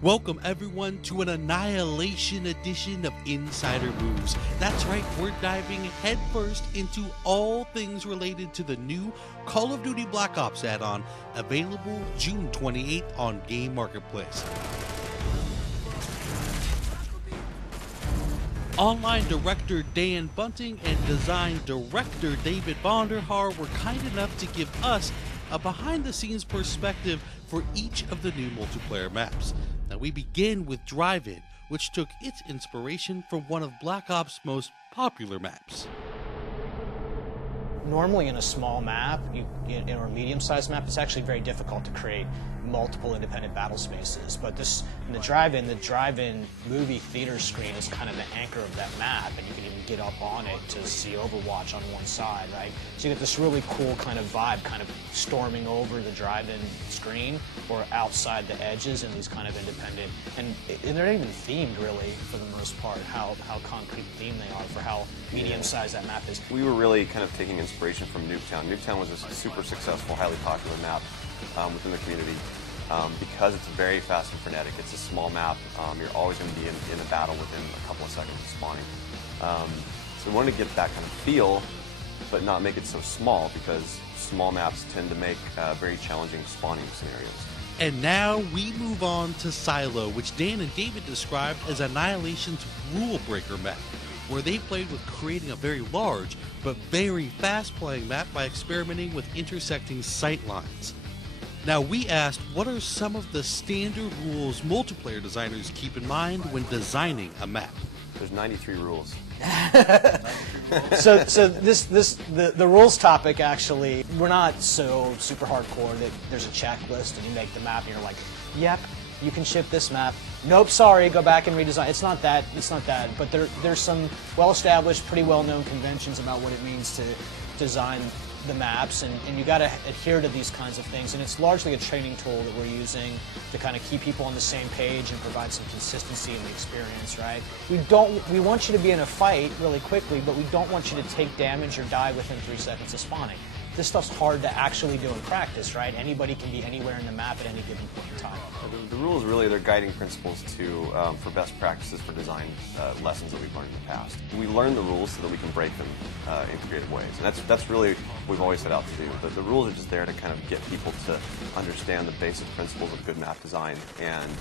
Welcome everyone to an Annihilation edition of Insider Moves. That's right, we're diving headfirst into all things related to the new Call of Duty Black Ops add-on, available June 28th on Game Marketplace. Online director Dan Bunting and design director David Vonderhaar were kind enough to give us a behind-the-scenes perspective for each of the new multiplayer maps. Now we begin with Drive-In, which took its inspiration from one of Black Ops' most popular maps. Normally in a small map, or a medium-sized map, it's actually very difficult to create multiple independent battle spaces. But this, in the drive-in movie theater screen is kind of the anchor of that map, and you can even get up on it to see Overwatch on one side, right? So you get this really cool kind of vibe, kind of storming over the drive-in screen or outside the edges in these kind of independent, and they're not even themed really for the most part, how concrete themed they are for how medium-sized that map is. We were really kind of taking inspiration from Nuketown. Nuketown was a super successful, highly popular map within the community because it's very fast and frenetic. It's a small map. You're always going to be in a battle within a couple of seconds of spawning. So we wanted to get that kind of feel, but not make it so small, because small maps tend to make very challenging spawning scenarios. And now we move on to Silo, which Dan and David described as Annihilation's rule breaker map, where they played with creating a very large but very fast-playing map by experimenting with intersecting sight lines. Now we asked, what are some of the standard rules multiplayer designers keep in mind when designing a map? There's 93 rules. So the rules topic, actually, we're not so super hardcore that there's a checklist and you make the map and you're like, yep, you can ship this map. Nope, sorry, go back and redesign. It's not that. But there's some well-established, pretty well-known conventions about what it means to design the maps, and you got to adhere to these kinds of things. And it's largely a training tool that we're using to kind of keep people on the same page and provide some consistency in the experience, right? We want you to be in a fight really quickly, but we don't want you to take damage or die within 3 seconds of spawning. This stuff's hard to actually do in practice, right? Anybody can be anywhere in the map at any given point in time. The rules really, they're guiding principles for best practices for design lessons that we've learned in the past. We learn the rules so that we can break them in creative ways, and that's really what we've always set out to do. The rules are just there to kind of get people to understand the basic principles of good map design, and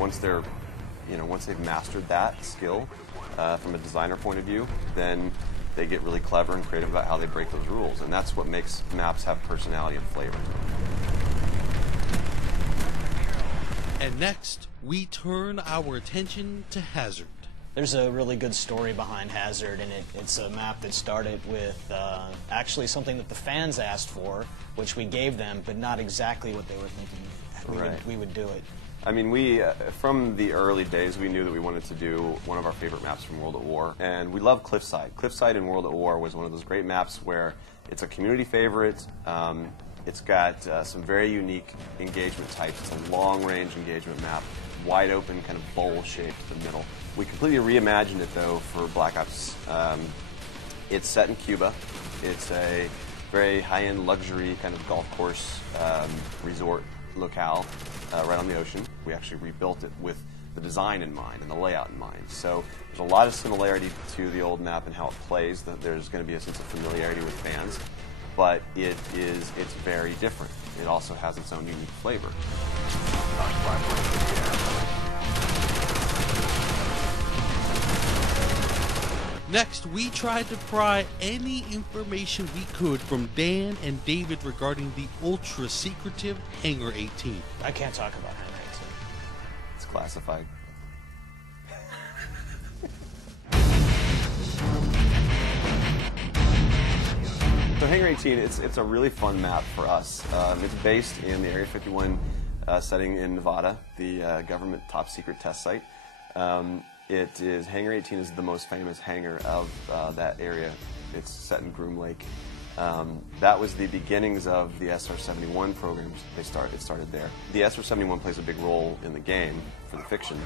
once they've mastered that skill from a designer point of view, then they get really clever and creative about how they break those rules, and that's what makes maps have personality and flavor. And next, we turn our attention to Hazard. There's a really good story behind Hazard, and it's a map that started with actually something that the fans asked for, which we gave them, but not exactly what they were thinking we would do it. I mean, from the early days, we knew that we wanted to do one of our favorite maps from World at War, and we love Cliffside. Cliffside in World at War was one of those great maps where it's a community favorite. It's got some very unique engagement types. It's a long-range engagement map, wide open, kind of bowl-shaped in the middle. We completely reimagined it, though, for Black Ops. It's set in Cuba. It's a very high-end luxury kind of golf course resort locale right on the ocean. We actually rebuilt it with the design in mind and the layout in mind. So there's a lot of similarity to the old map and how it plays. There's going to be a sense of familiarity with fans, but it's very different. It also has its own unique flavor. Next, we tried to pry any information we could from Dan and David regarding the ultra-secretive Hangar 18. I can't talk about Hangar 18. It's classified. So Hangar 18, it's a really fun map for us. It's based in the Area 51 setting in Nevada, the government top-secret test site. Hangar 18 is the most famous hangar of that area. It's set in Groom Lake. That was the beginnings of the SR-71 programs. It started there. The SR-71 plays a big role in the game for the fiction,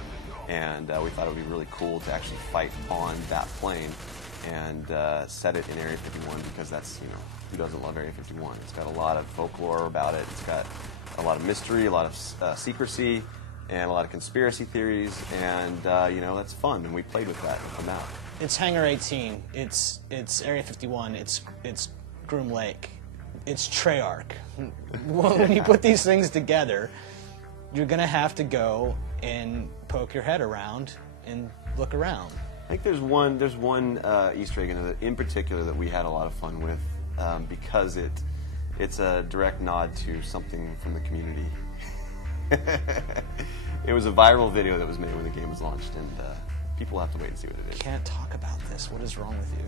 and we thought it would be really cool to actually fight on that plane and set it in Area 51, because that's, who doesn't love Area 51? It's got a lot of folklore about it. It's got a lot of mystery, a lot of secrecy, and a lot of conspiracy theories, and you know, that's fun, and we played with that on the map. It's Hangar 18. It's Area 51. It's Groom Lake. It's Treyarch. When you put these things together, you're gonna have to go and poke your head around and look around. I think there's one Easter egg in particular that we had a lot of fun with because it's a direct nod to something from the community. It was a viral video that was made when the game was launched, and people have to wait and see what it is. Can't talk about this. What is wrong with you?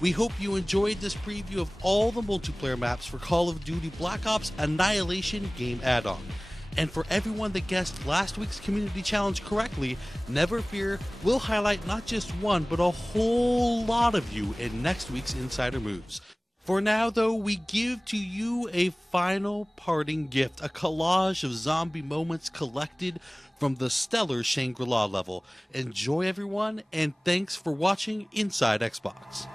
We hope you enjoyed this preview of all the multiplayer maps for Call of Duty Black Ops Annihilation game add-on. And for everyone that guessed last week's community challenge correctly, never fear, we'll highlight not just one, but a whole lot of you in next week's Insider Moves. For now, though, we give to you a final parting gift, a collage of zombie moments collected from the stellar Shangri-La level. Enjoy, everyone, and thanks for watching Inside Xbox.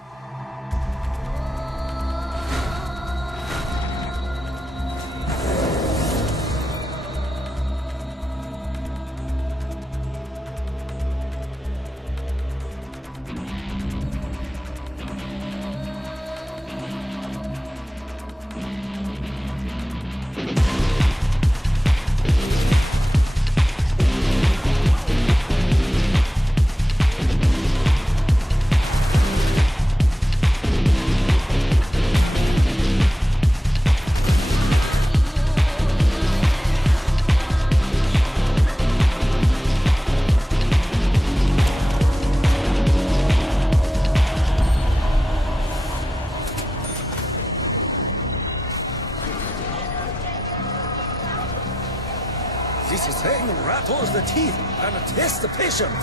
This thing rattles the teeth and tests the patience.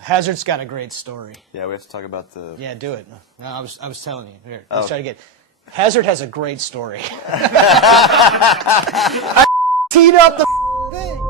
Hazard's got a great story. Yeah, we have to talk about the... Yeah, do it. No, I was telling you. Here, Oh. let's try to get... Hazard has a great story. I teed up the thing.